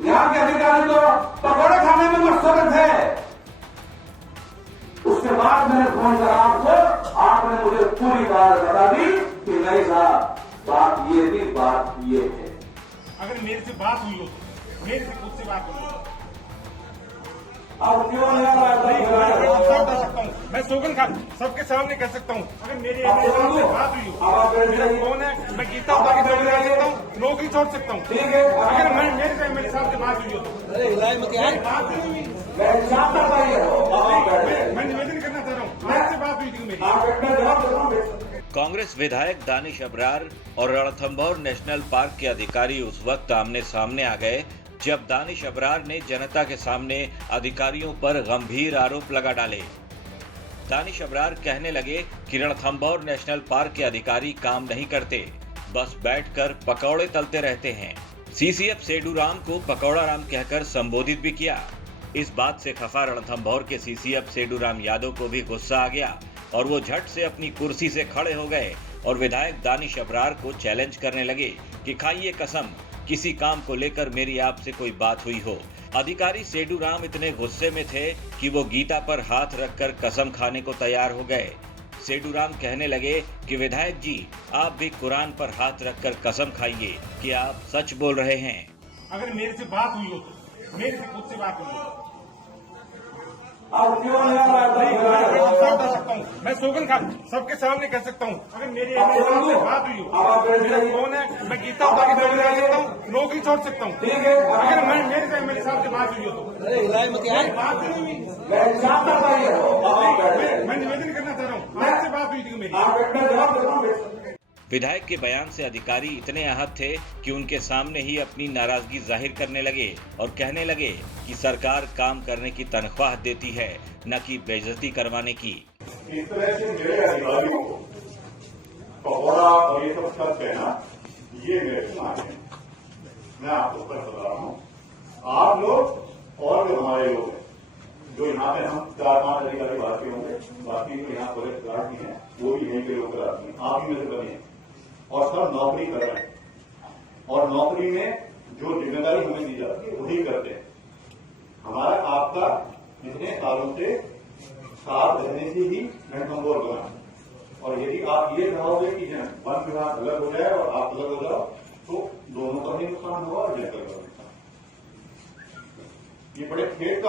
यहाँ के अधिकारी तो पकौड़े खाने में मशगूल थे। उसके बाद मैंने फोन करा आपको, आपने मुझे पूरी बात बता दी कि नहीं साहब बात ये थी, बात ये है। अगर मेरे से बात हुई हो तो मेरे से खुद से बात हुई हो अब क्यों नहीं आ रहा सब कर सकता हूँ, मैं सौगंध खा सबके सामने कह सकता हूँ। अगर मेरी से बात हुई हो, मेरा फोन है, मैं गीता उठा के नौकरी कर सकता हूँ, नौकरी छोड़ सकता हूँ। ठीक है, अगर मेरे से मेरे साथ बात हुई हो तो बात नहीं हुई, मैं निवेदन करना चाह रहा हूँ, मेरे से बात हुई थी मेरी। कांग्रेस विधायक दानिश अबरार और रणथंभौर नेशनल पार्क के अधिकारी उस वक्त आमने सामने आ गए जब दानिश अबरार ने जनता के सामने अधिकारियों पर गंभीर आरोप लगा डाले। दानिश अबरार कहने लगे कि रणथंभौर नेशनल पार्क के अधिकारी काम नहीं करते, बस बैठकर पकौड़े तलते रहते हैं। सीसीएफ सेडूराम को पकौड़ा राम कहकर संबोधित भी किया। इस बात से खफा रणथंभौर के सीसीएफ सेडूराम यादव को भी गुस्सा आ गया और वो झट से अपनी कुर्सी से खड़े हो गए और विधायक दानिश अबरार को चैलेंज करने लगे कि खाइए कसम, किसी काम को लेकर मेरी आपसे कोई बात हुई हो। अधिकारी सेडूराम इतने गुस्से में थे कि वो गीता पर हाथ रखकर कसम खाने को तैयार हो गए। सेडूराम कहने लगे कि विधायक जी, आप भी कुरान पर हाथ रखकर कसम खाइए कि आप सच बोल रहे हैं। अगर मेरे से बात हुई हो तो मेरे से खुद से बात हुई हो अब क्यों नहीं आ रहा सब कर सकता हूँ, मैं सौगंध खा सबके सामने कह सकता हूँ। अगर मेरी से बात हुई हो, मेरा फोन है, मैं गीता उठा के नौकरी कर सकता हूँ, नौकरी छोड़ सकता हूँ। ठीक है, अगर मेरे साथ बात हुई हो तो बात नहीं हुई, मैं निवेदन करना चाह रहा हूँ, मेरे से बात हुई थी मेरी। विधायक के बयान से अधिकारी इतने आहत थे कि उनके सामने ही अपनी नाराजगी जाहिर करने लगे और कहने लगे कि सरकार काम करने की तनख्वाह देती है, न कि बेइज्जती करवाने की। इस तरह से मेरे अधिकारियों को पकौड़ा और ये सब सब कहना, ये मेरे सुना है। मैं आपको सच बता रहा हूँ, आप लोग और जो हमारे लोग हैं, जो यहाँ पे हम 4-5 अधिकारी बाकी होंगे, बाकी जो यहाँ पुलिस गार्ड भी हैं, वो भी यहीं के लोग कराती हैं, आप ही में से बने हैं और सब नौकरी कर रहे हैं और नौकरी में जो जिम्मेदारी हमें दी जाती है वही करते हैं। हमारा आपका इतने सालों से साथ रहने से ही रणथंभौर बना और यदि आप ये चाहोगे कि वन विभाग अलग हो जाए और आप अलग हो जाओ तो दोनों का ही नुकसान होगा और जनता का नुकसान। ये बड़े खेत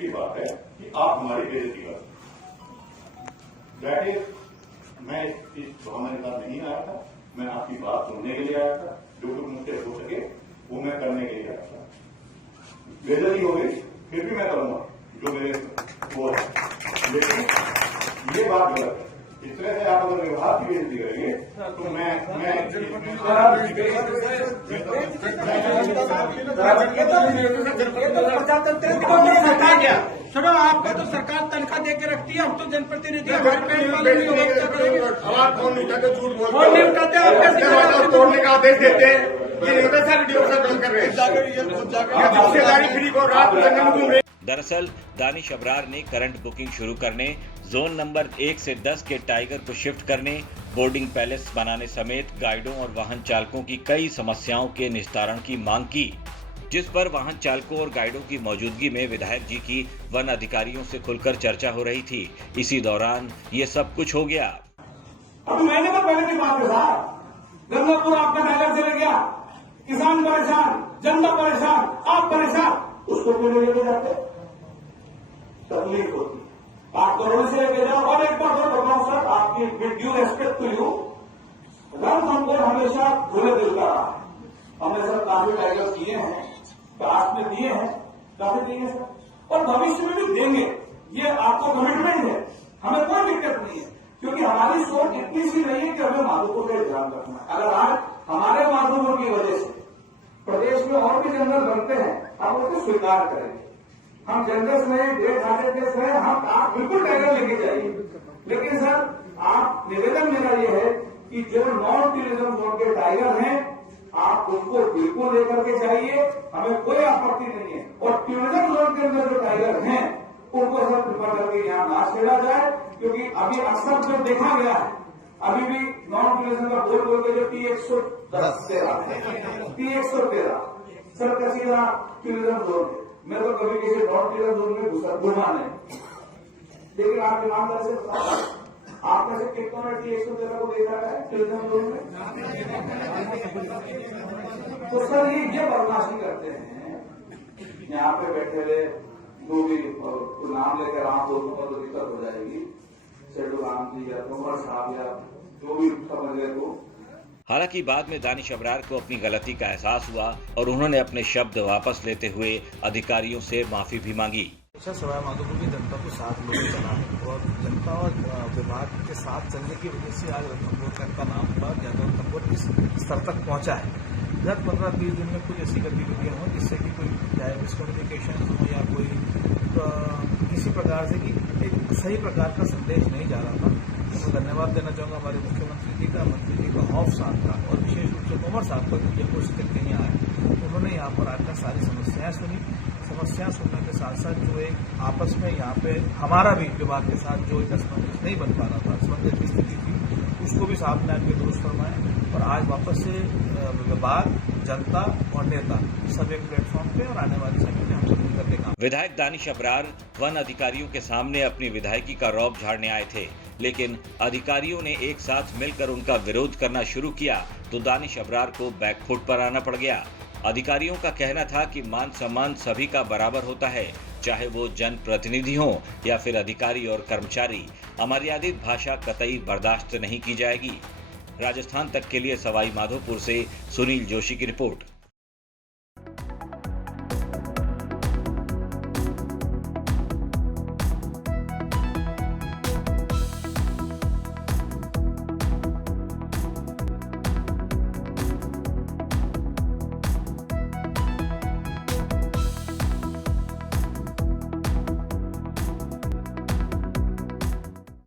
की बात है कि आप हमारी बेइज्जती कर दैट इज। मैं इस भावना के साथ नहीं आया था, मैं आपकी बात सुनने के लिए आया था, जो कुछ मुझसे हो सके वो मैं करने के लिए आया था। बेइज्जती हो गई फिर भी मैं करूंगा जो मेरे वो है, लेकिन ये बात गलत है। इस तरह से आप अगर विभाग की बेइज्जती करेंगे तो चलो आपका तो सरकार तनख्वाह दे के रखती है, हम तो जनप्रतिनिधि फोन नहीं उठाते, झूठ बोलते, फोन नहीं उठाते, आप कैसे तोड़ने का आदेश देते हैं। ये नहीं होता सर, वीडियो से कर रहे हैं फ्री को रात में घूम रहे। दरअसल दानिश अबरार ने करंट बुकिंग शुरू करने, जोन नंबर 1 से 10 के टाइगर को शिफ्ट करने, बोर्डिंग पैलेस बनाने समेत गाइडों और वाहन चालकों की कई समस्याओं के निस्तारण की मांग की, जिस पर वाहन चालकों और गाइडों की मौजूदगी में विधायक जी की वन अधिकारियों से खुलकर चर्चा हो रही थी। इसी दौरान ये सब कुछ हो गया। अभी महीने में पहले की बात है साहब, गंगापुर आपका टाइगर चले गया, किसान परेशान, जनता परेशान, आप परेशान, उसको क्यों नहीं लेके जाते? तकलीफ होती, आप करोड़ से लेके जाओ। और एक बात और बताऊं सर, आपकी with due respect to you, Ranthambore हमेशा खुले दिल का रहा है। हमने सर काफी टाइगर किए हैं, पास में दिए हैं, काफी दिए हैं सर, और भविष्य में भी देंगे। ये आपको कमिटमेंट है, हमें कोई दिक्कत नहीं है, क्योंकि हमारी सोच इतनी सी नहीं है कि हमें माधोपुर का ध्यान रखना है। अगर आज हमारे माधोपुर की वजह से प्रदेश में और भी जंगल बनते हैं, आप उसको स्वीकार करेंगे। हम जंगल में देश आगे देश में हम आप बिल्कुल टाइगर लेके जाइए, लेकिन सर आप निवेदन मेरा ये है कि जो नॉन टूरिज्म जोन के टाइगर हैं आप उनको बिल्कुल लेकर के जाइए, हमें कोई आपत्ति नहीं है। और टूरिज्म जोन के अंदर जो टाइगर हैं उनको सर प्रिफर करके यहाँ ना छेड़ा जाए, क्योंकि अभी अक्सर जो देखा गया है, अभी भी नॉन टूरिज्म का बोल के जो T113 सर कसीदा टूरिज्म जोन है, मैं तो कभी किसी नॉन टूरिज्म जोन में घुमा नहीं, लेकिन आप ईमानदारी से बताओ, आप में से कितनों ने T113 को देखा है टूरिज्म जोन में? तो सर ये बदमाशी करते हैं, यहाँ पे बैठे हुए जो भी नाम लेकर आप दोनों को तो दिक्कत हो जाएगी, शेडू राम जी या तोमर साहब या जो भी समझ गए तो। हालांकि बाद में दानिश अबरार को अपनी गलती का एहसास हुआ और उन्होंने अपने शब्द वापस लेते हुए अधिकारियों से माफी भी मांगी। सवाई माधोपुर की जनता को साथ लेकर चला और जनता और विभाग के साथ चलने की वजह से आज रणथंभौर का नाम हुआ, ज्यादा रणथंभौर इस स्तर तक पहुंचा है। गत 15-20 दिन में कुछ ऐसी गतिविधियां हों जिससे कि कोई चाहे मिसकम्युनिकेशन हो या कोई किसी प्रकार से कि एक सही प्रकार का संदेश नहीं जा रहा था। तो मैं धन्यवाद देना चाहूँगा हमारे मुख्यमंत्री जी का, मंत्री जी का, हॉफ साहब का और विशेष रूप से तोमर साहब का, क्योंकि कोशिश करके यहाँ आए। उन्होंने यहाँ पर आकर सारी समस्याएं सुनी। समस्या सुनने के साथ साथ जो एक आपस में यहाँ पे हमारा भी विभाग के साथ जो एक असमंजस नहीं बन पा रहा था, असमंजस की स्थिति थी, उसको भी साहब ने आगे दुरुस्त फरमाया और आज वापस से विभाग, जनता और नेता सब एक प्लेटफॉर्म पे और आने वाले समय में हम सब मिलकर देखा। विधायक दानिश अबरार वन अधिकारियों के सामने अपनी विधायकी का रौब झाड़ने आए थे, लेकिन अधिकारियों ने एक साथ मिलकर उनका विरोध करना शुरू किया तो दानिश अबरार को बैकफुट पर आना पड़ गया। अधिकारियों का कहना था कि मान सम्मान सभी का बराबर होता है, चाहे वो जनप्रतिनिधि हो या फिर अधिकारी और कर्मचारी। अमर्यादित भाषा कतई बर्दाश्त नहीं की जाएगी। राजस्थान तक के लिए सवाई माधोपुर से सुनील जोशी की रिपोर्ट।